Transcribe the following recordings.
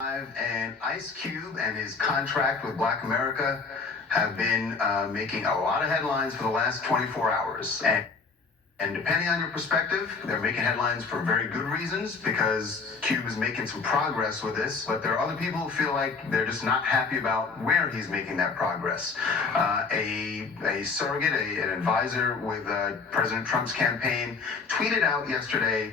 And Ice Cube and his contract with Black America have been making a lot of headlines for the last 24 hours. And depending on your perspective, they're making headlines for very good reasons because Cube is making some progress with this. But there are other people who feel like they're just not happy about where he's making that progress. A surrogate, an advisor with President Trump's campaign, tweeted out yesterday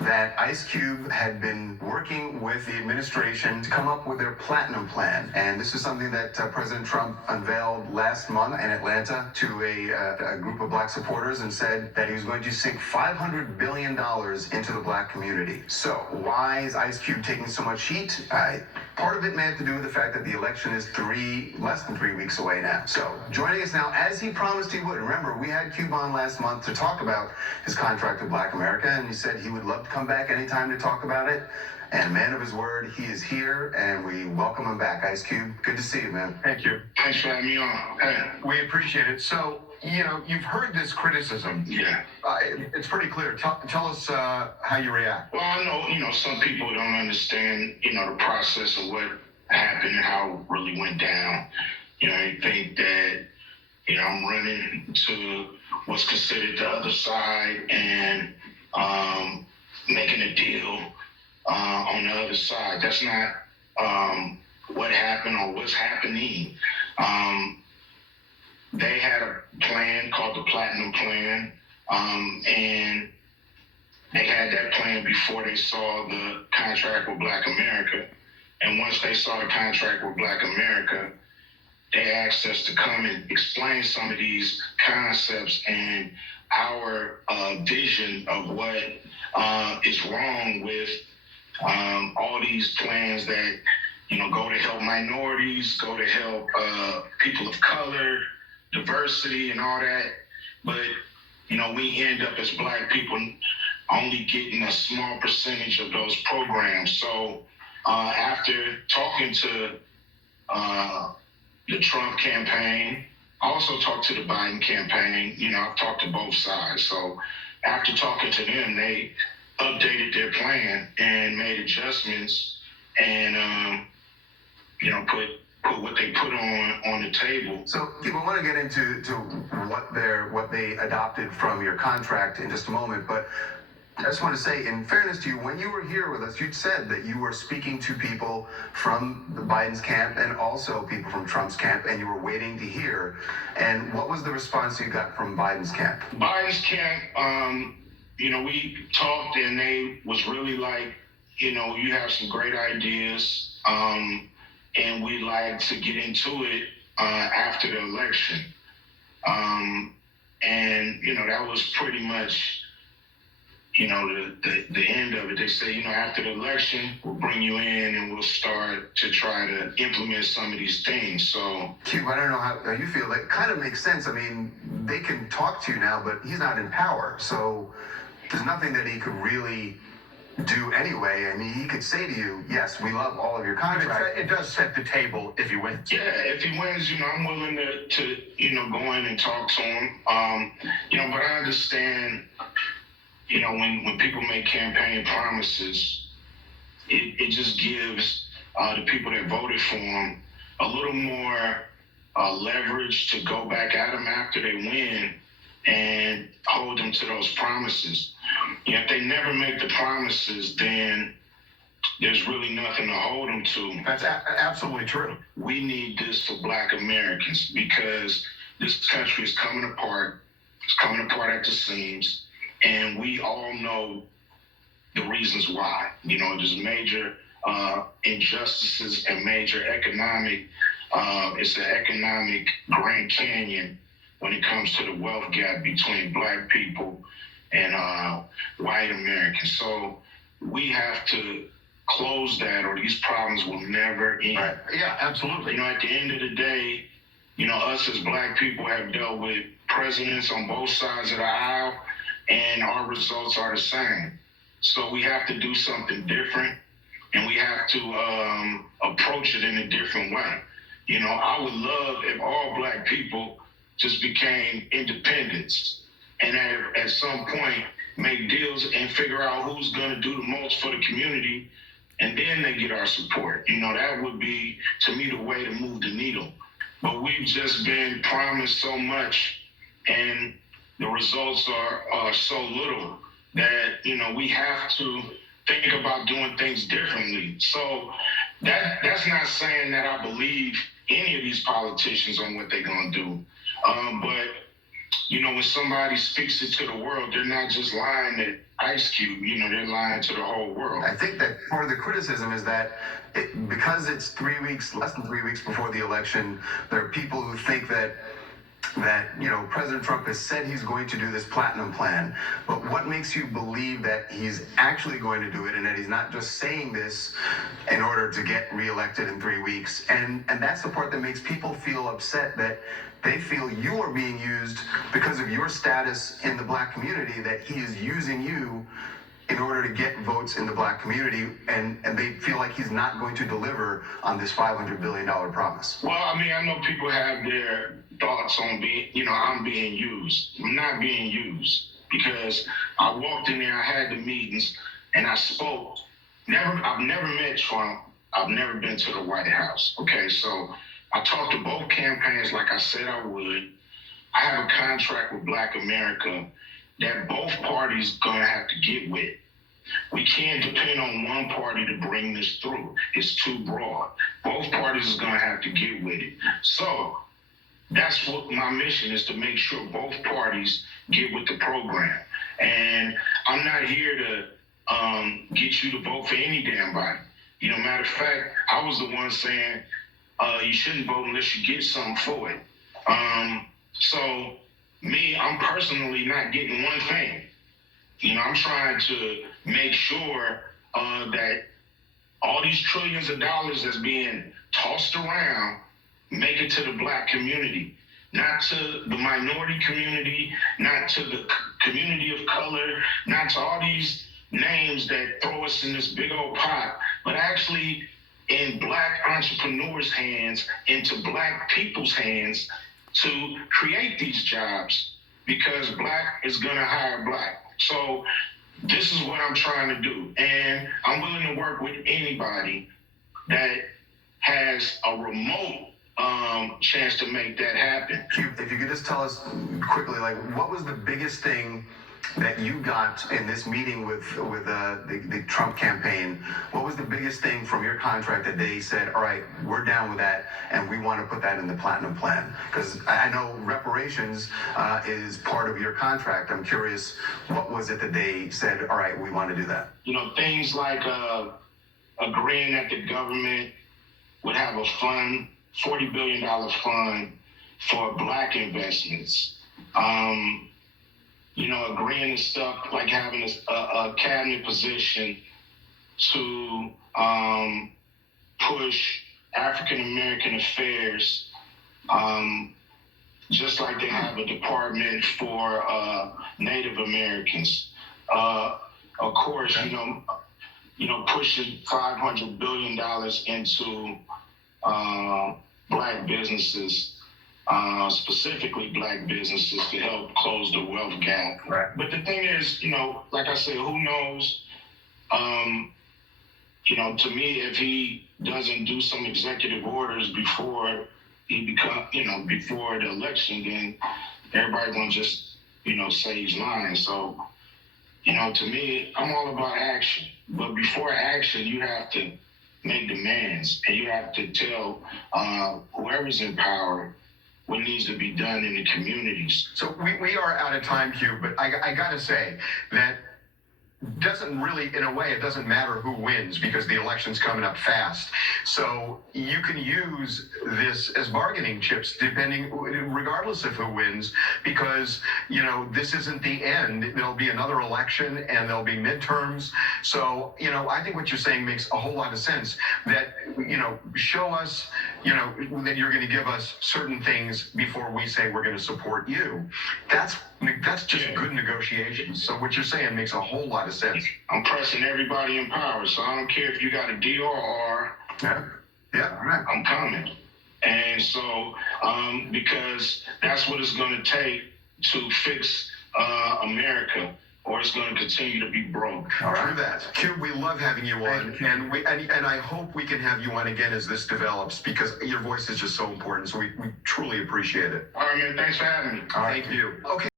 that Ice Cube had been working with the administration to come up with their platinum plan. And this is something that President Trump unveiled last month in Atlanta to a group of black supporters and said that he was going to sink $500 billion into the black community. So why is Ice Cube taking so much heat? Part of it may have to do with the fact that the election is less than 3 weeks away now. So joining us now, as he promised he would. Remember, we had Cube on last month to talk about his contract with Black America, and he said he would love to come back anytime to talk about it. And man of his word, he is here, and we welcome him back. Ice Cube, good to see you, man. Thank you. Thanks for having me on. We appreciate it. So, you've heard this criticism. Yeah. It's pretty clear. Tell us how you react. Well, I know, some people don't understand, the process of what happened and how it really went down. I think that, I'm running to what's considered the other side and making a deal on the other side. That's not what happened or what's happening. They had a plan called the Platinum Plan, and they had that plan before they saw the contract with Black America. And once they saw the contract with Black America, they asked us to come and explain some of these concepts and our vision of what is wrong with all these plans that, go to help minorities, go to help people of color, diversity and all that. But, we end up as Black people only getting a small percentage of those programs. So after talking to the Trump campaign, I also talked to the Biden campaign, I've talked to both sides. So after talking to them, they updated their plan and made adjustments and, put what they put on the table. So people want to get into what they adopted from your contract in just a moment, but I just want to say, in fairness to you, when you were here with us, you said that you were speaking to people from the Biden's camp and also people from Trump's camp, and you were waiting to hear. And what was the response you got from Biden's camp? Biden's camp, we talked and they was really like, you have some great ideas, and we like to get into it after the election. And, that was pretty much, the end of it. They say, after the election, we'll bring you in and we'll start to try to implement some of these things. So, Cube, I don't know how you feel. That kind of makes sense. I mean, they can talk to you now, but he's not in power. So there's nothing that he could really do anyway. I mean, he could say to you, yes, we love all of your contracts. It does set the table if he wins. Yeah, if he wins, I'm willing to go in and talk to him. But I understand, when people make campaign promises, it just gives the people that voted for him a little more leverage to go back at them after they win and hold them to those promises. If they never make the promises, then there's really nothing to hold them to. That's absolutely true. We need this for Black Americans because this country is coming apart. It's coming apart at the seams. And we all know the reasons why. There's major injustices and major economic, it's an economic Grand Canyon when it comes to the wealth gap between Black people and white Americans. So we have to close that or these problems will never end. Right. Yeah, absolutely. At the end of the day, us as Black people have dealt with presidents on both sides of the aisle, and our results are the same. So we have to do something different, and we have to approach it in a different way. I would love if all Black people just became independents and at some point make deals and figure out who's going to do the most for the community and then they get our support. That would be, to me, the way to move the needle. But we've just been promised so much, and the results are so little that, we have to think about doing things differently. So that's not saying that I believe any of these politicians on what they're going to do. But when somebody speaks it to the world, they're not just lying to Ice Cube, they're lying to the whole world. I think that part of the criticism is that because it's 3 weeks, less than 3 weeks before the election, there are people who think that President Trump has said he's going to do this platinum plan, but what makes you believe that he's actually going to do it and that he's not just saying this in order to get reelected in 3 weeks? And that's the part that makes people feel upset, that they feel you are being used because of your status in the black community, that he is using you in order to get votes in the black community, and they feel like he's not going to deliver on this $500 billion promise. Well, I know people have their thoughts on I'm being used. I'm not being used, because I walked in there, I had the meetings, and I spoke. I've never met Trump. I've never been to the White House. Okay, so I talked to both campaigns like I said I would. I have a contract with Black America that both parties gonna have to get with. We can't depend on one party to bring this through. It's too broad. Both parties is gonna have to get with it. So that's what my mission is, to make sure both parties get with the program. And I'm not here to get you to vote for any damn body. Matter of fact, I was the one saying you shouldn't vote unless you get something for it. So me, I'm personally not getting one thing. I'm trying to make sure that all these trillions of dollars that's being tossed around make it to the black community, not to the minority community, not to the community of color, not to all these names that throw us in this big old pot, but actually in black entrepreneurs' hands, into black people's hands, to create these jobs, because black is gonna hire black. So this is what I'm trying to do. And I'm willing to work with anybody that has a remote chance to make that happen. If you could just tell us quickly, what was the biggest thing that you got in this meeting with the Trump campaign? What was the biggest thing from your contract that they said, all right, we're down with that and we want to put that in the platinum plan? Because I know reparations is part of your contract. I'm curious, what was it that they said, all right, we want to do that? Things like agreeing that the government would have a fund, $40 billion fund for black investments. Agreeing to stuff like having a cabinet position to push African American affairs, just like they have a department for Native Americans. Of course, pushing $500 billion into black businesses. Specifically black businesses, to help close the wealth gap. Right. But the thing is, like I said, who knows? To me, if he doesn't do some executive orders before before the election, then everybody gonna just, say he's lying. So, to me, I'm all about action. But before action, you have to make demands, and you have to tell whoever's in power what needs to be done in the communities. So we are out of time, Hugh, but I got to say that doesn't really, in a way, it doesn't matter who wins, because the election's coming up fast. So you can use this as bargaining chips, regardless of who wins, because, this isn't the end. There'll be another election and there'll be midterms. So, I think what you're saying makes a whole lot of sense, that, show us, that you're going to give us certain things before we say we're going to support you. That's just good negotiations. So what you're saying makes a whole lot of sense. I'm pressing everybody in power, so I don't care if you got a D or R. Yeah, all right. I'm coming. And so, because that's what it's going to take to fix America. or it's going to continue to be broke. True that. Cube, we love having you on, Thank you. and I hope we can have you on again as this develops, because your voice is just so important. So we truly appreciate it. All right, man. Thanks for having me. All right. Thank you. Okay.